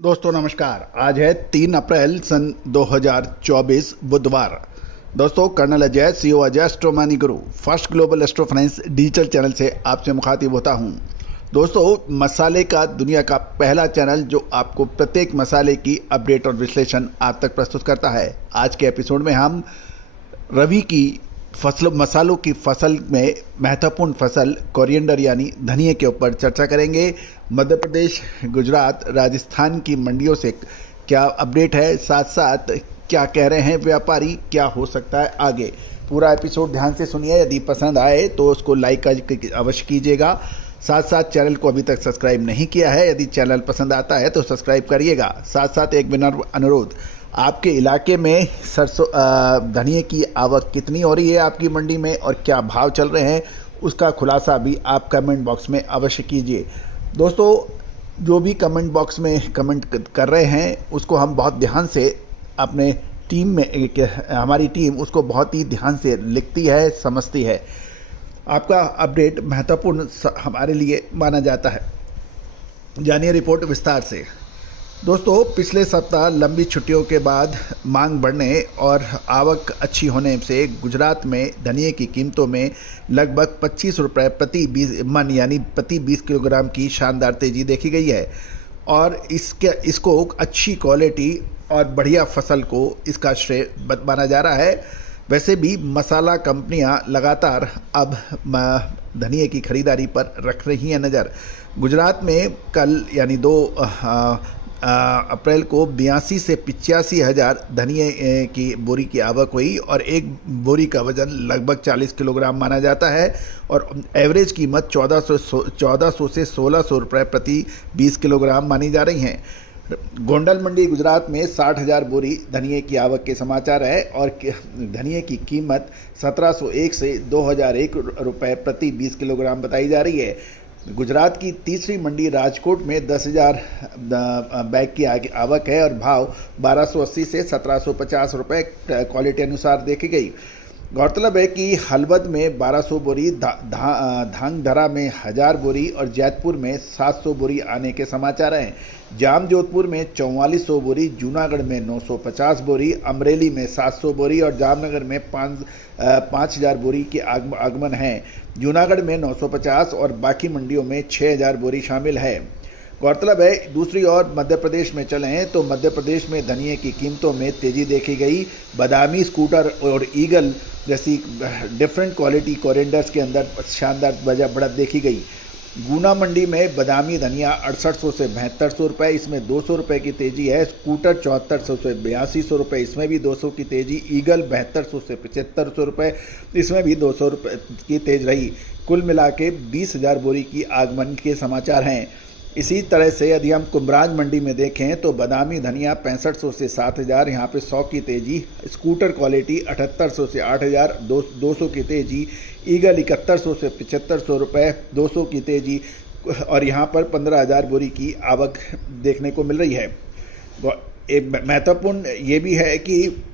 दोस्तों नमस्कार। आज है 3 अप्रैल सन 2024 बुधवार। दोस्तों कर्नल अजय सीओ अजय एस्ट्रोमनी गुरु first global astro finance digital channel से आपसे मुखातिब होता हूं। दोस्तों मसाले का दुनिया का पहला चैनल जो आपको प्रत्येक मसाले की अपडेट और विश्लेषण आप तक प्रस्तुत करता है। आज के एपिसोड में हम रबी की मसालों की फसल में महत्वपूर्ण फसल कोरिएंडर यानी धनिये के ऊपर चर्चा करेंगे। मध्य प्रदेश, गुजरात, राजस्थान की मंडियों से क्या अपडेट है, साथ साथ क्या कह रहे हैं व्यापारी, क्या हो सकता है आगे। पूरा एपिसोड ध्यान से सुनिए। यदि पसंद आए तो उसको लाइक अवश्य कीजिएगा। साथ साथ चैनल को अभी तक सब्सक्राइब नहीं किया है, यदि चैनल पसंद आता है तो सब्सक्राइब करिएगा। साथ साथ एक विनम्र अनुरोध, आपके इलाके में सरसों धनिये की आवक कितनी हो रही है आपकी मंडी में और क्या भाव चल रहे हैं, उसका खुलासा भी आप कमेंट बॉक्स में अवश्य कीजिए। दोस्तों जो भी कमेंट बॉक्स में कमेंट कर रहे हैं उसको हम बहुत ध्यान से अपने टीम में हमारी टीम उसको बहुत ही ध्यान से लिखती है, समझती है। आपका अपडेट महत्वपूर्ण हमारे लिए माना जाता है। जानिए रिपोर्ट विस्तार से। दोस्तों पिछले सप्ताह लंबी छुट्टियों के बाद मांग बढ़ने और आवक अच्छी होने से गुजरात में धनिये की कीमतों में लगभग 25 रुपये प्रति मन यानी प्रति 20 किलोग्राम की शानदार तेज़ी देखी गई है और इसको अच्छी क्वालिटी और बढ़िया फसल को इसका श्रेय माना जा रहा है। वैसे भी मसाला कंपनियां लगातार अब धनिये की खरीदारी पर रख रही हैं नज़र। गुजरात में कल यानी 2 अप्रैल को 82 से 85 हज़ार धनिये की बोरी की आवक हुई और एक बोरी का वजन लगभग 40 किलोग्राम माना जाता है और एवरेज कीमत 1400 से 1600 रुपये प्रति 20 किलोग्राम मानी जा रही हैं। गोंडल मंडी गुजरात में 60,000 बोरी धनिये की आवक के समाचार है और धनिये की कीमत 1701 से 2001 रुपये प्रति 20 किलोग्राम बताई जा रही है। गुजरात की तीसरी मंडी राजकोट में 10,000 बैग की आवक है और भाव 1280 से 1750 रुपये क्वालिटी अनुसार देखी गई। गौरतलब है कि हलवद में 1200 बोरी, धांगध्रा में 1000 बोरी और जैतपुर में 700 बोरी आने के समाचार हैं। जाम जोधपुर में 4400 बोरी, जूनागढ़ में 950 बोरी, अमरेली में 700 बोरी और जामनगर में 5000 बोरी के आगमन है। जूनागढ़ में 950 और बाकी मंडियों में 6000 बोरी शामिल है। गौरतलब है दूसरी ओर मध्य प्रदेश में चलें तो मध्य प्रदेश में धनिये की कीमतों में तेज़ी देखी गई। बादामी, स्कूटर और ईगल जैसी डिफरेंट क्वालिटी कोरिएंडर्स के अंदर शानदार बढ़त देखी गई। गुना मंडी में बादामी धनिया 6800 से 7200 रुपये, इसमें 200 रुपये की तेज़ी है। स्कूटर 7400 से 8200 रुपये, इसमें भी 200 की तेज़ी। ईगल 7200 से 7500 रुपये, इसमें भी 200 रुपये की तेज़ रही। कुल मिला के 20,000 बोरी की आगमन के समाचार हैं। इसी तरह से यदि हम कुम्भराज मंडी में देखें तो बादामी धनिया 6500 से 7000, यहाँ पे 100 की तेज़ी। स्कूटर क्वालिटी 7800 से 8000, 200 की तेज़ी। ईगल 7100 से 7500 रुपये, 200 की तेज़ी और यहाँ पर 15,000 बोरी की आवक देखने को मिल रही है। एक महत्वपूर्ण ये भी है कि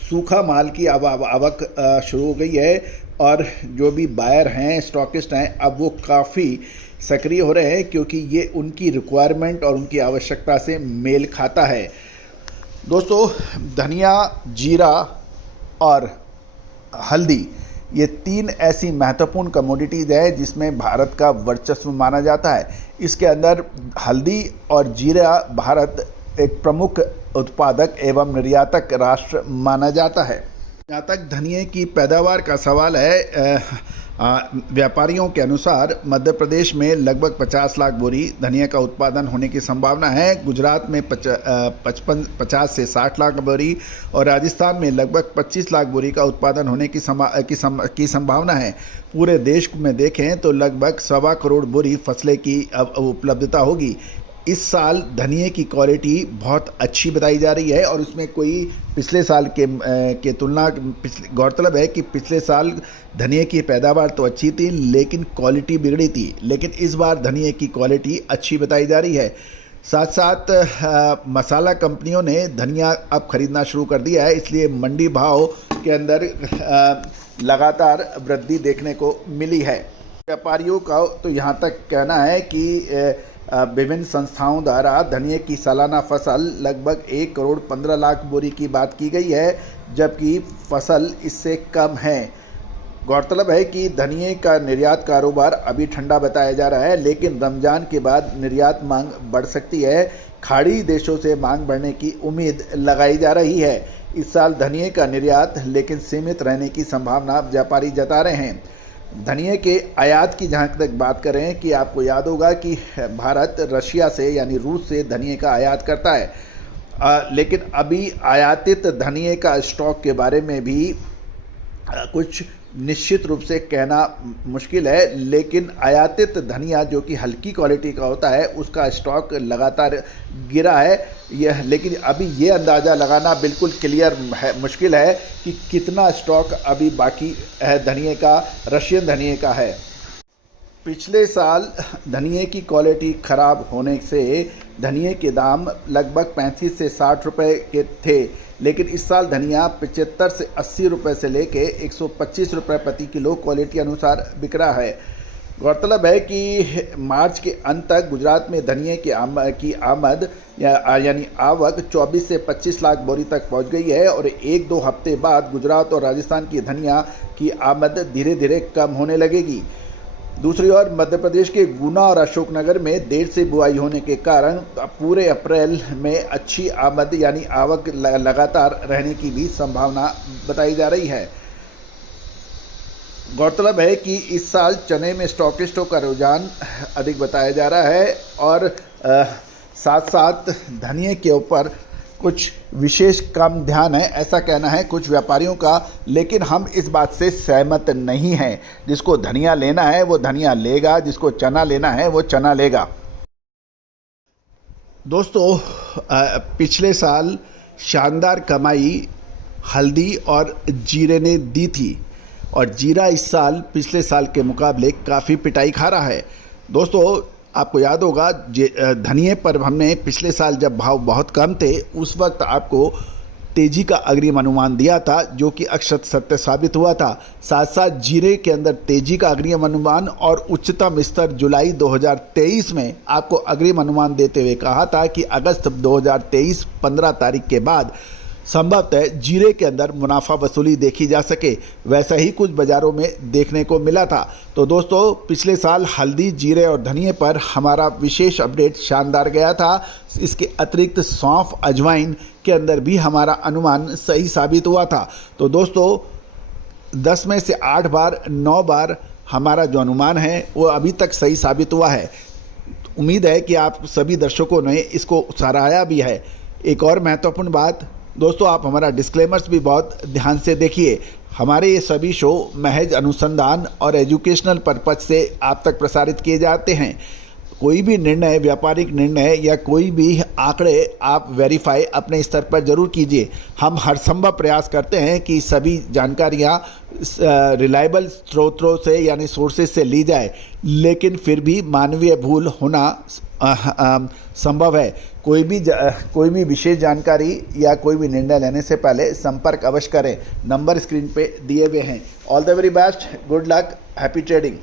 सूखा माल की आवक शुरू हो गई है और जो भी बायर हैं, स्टॉकिस्ट हैं, अब वो काफ़ी सक्रिय हो रहे हैं क्योंकि ये उनकी रिक्वायरमेंट और उनकी आवश्यकता से मेल खाता है। दोस्तों धनिया, जीरा और हल्दी ये 3 ऐसी महत्वपूर्ण कमोडिटीज़ है जिसमें भारत का वर्चस्व माना जाता है। इसके अंदर हल्दी और जीरा भारत एक प्रमुख उत्पादक एवं निर्यातक राष्ट्र माना जाता है। जहाँ तक धनिये की पैदावार का सवाल है, व्यापारियों के अनुसार मध्य प्रदेश में लगभग 50 लाख बोरी धनिया का उत्पादन होने की संभावना है। गुजरात में 50 से 60 लाख बोरी और राजस्थान में लगभग 25 लाख बोरी का उत्पादन होने की संभावना है। पूरे देश में देखें तो लगभग 1.25 करोड़ बोरी फसलें की उपलब्धता होगी। इस साल धनिये की क्वालिटी बहुत अच्छी बताई जा रही है और उसमें कोई पिछले साल के तुलना गौरतलब है कि पिछले साल धनिये की पैदावार तो अच्छी थी लेकिन क्वालिटी बिगड़ी थी, लेकिन इस बार धनिये की क्वालिटी अच्छी बताई जा रही है। साथ साथ मसाला कंपनियों ने धनिया अब खरीदना शुरू कर दिया है, इसलिए मंडी भाव के अंदर लगातार वृद्धि देखने को मिली है। व्यापारियों का तो यहाँ तक कहना है कि विभिन्न संस्थाओं द्वारा धनिये की सालाना फसल लगभग 1 करोड़ 15 लाख बोरी की बात की गई है, जबकि फसल इससे कम है। गौरतलब है कि धनिये का निर्यात कारोबार अभी ठंडा बताया जा रहा है, लेकिन रमजान के बाद निर्यात मांग बढ़ सकती है। खाड़ी देशों से मांग बढ़ने की उम्मीद लगाई जा रही है। इस साल धनिये का निर्यात लेकिन सीमित रहने की संभावना व्यापारी जता रहे हैं। धनिये के आयात की जहाँ तक बात करें कि आपको याद होगा कि भारत रशिया से यानी रूस से धनिये का आयात करता है, लेकिन अभी आयातित धनिये का स्टॉक के बारे में भी कुछ निश्चित रूप से कहना मुश्किल है, लेकिन आयातित धनिया जो कि हल्की क्वालिटी का होता है उसका स्टॉक लगातार गिरा है। लेकिन अभी ये अंदाज़ा लगाना बिल्कुल क्लियर है, मुश्किल है कि कितना स्टॉक अभी बाकी है धनिये का, रशियन धनिये का है। पिछले साल धनिये की क्वालिटी ख़राब होने से धनिये के दाम लगभग 35 से 60 रुपए के थे, लेकिन इस साल धनिया 75 से 80 रुपए से लेके 125 रुपए प्रति किलो क्वालिटी अनुसार बिक रहा है। गौरतलब है कि मार्च के अंत तक गुजरात में धनिये की आमद यानी आवक 24 से 25 लाख बोरी तक पहुंच गई है और 1-2 हफ्ते बाद गुजरात और राजस्थान की धनिया की आमद धीरे धीरे कम होने लगेगी। दूसरी ओर मध्य प्रदेश के गुना और अशोकनगर में देर से बुआई होने के कारण पूरे अप्रैल में अच्छी आमद यानी आवक लगातार रहने की भी संभावना बताई जा रही है। गौरतलब है कि इस साल चने में स्टॉकिस्टों का रुझान अधिक बताया जा रहा है और साथ साथ धनिये के ऊपर कुछ विशेष कम ध्यान है, ऐसा कहना है कुछ व्यापारियों का, लेकिन हम इस बात से सहमत नहीं हैं। जिसको धनिया लेना है वो धनिया लेगा, जिसको चना लेना है वो चना लेगा। दोस्तों, पिछले साल शानदार कमाई हल्दी और जीरे ने दी थी और जीरा इस साल पिछले साल के मुकाबले काफ़ी पिटाई खा रहा है। दोस्तों, आपको याद होगा धनिये पर हमने पिछले साल जब भाव बहुत कम थे उस वक्त आपको तेज़ी का अग्रिम अनुमान दिया था, जो कि अक्षत सत्य साबित हुआ था। साथ साथ जीरे के अंदर तेज़ी का अग्रिम अनुमान और उच्चतम स्तर जुलाई 2023 में आपको अग्रिम अनुमान देते हुए कहा था कि अगस्त 2023 15 तारीख के बाद संभवतः जीरे के अंदर मुनाफा वसूली देखी जा सके। वैसा ही कुछ बाज़ारों में देखने को मिला था। तो दोस्तों, पिछले साल हल्दी, जीरे और धनिये पर हमारा विशेष अपडेट शानदार गया था। इसके अतिरिक्त सौंफ, अजवाइन के अंदर भी हमारा अनुमान सही साबित हुआ था। तो दोस्तों, 10 में से 8 बार 9 बार हमारा जो अनुमान है वो अभी तक सही साबित हुआ है। उम्मीद है कि आप सभी दर्शकों ने इसको सराहा भी है। एक और महत्वपूर्ण बात दोस्तों, आप हमारा डिस्क्लेमर्स भी बहुत ध्यान से देखिए। हमारे ये सभी शो महज अनुसंधान और एजुकेशनल पर्पज से आप तक प्रसारित किए जाते हैं। कोई भी निर्णय, व्यापारिक निर्णय या कोई भी आंकड़े आप वेरीफाई अपने स्तर पर जरूर कीजिए। हम हर संभव प्रयास करते हैं कि सभी जानकारियाँ रिलायबल स्रोतों से यानी सोर्सेज से ली जाए, लेकिन फिर भी मानवीय भूल होना संभव है। कोई भी विशेष जानकारी या कोई भी निर्णय लेने से पहले संपर्क अवश्य करें। नंबर स्क्रीन पे दिए हुए हैं। All the very best, good luck, happy trading.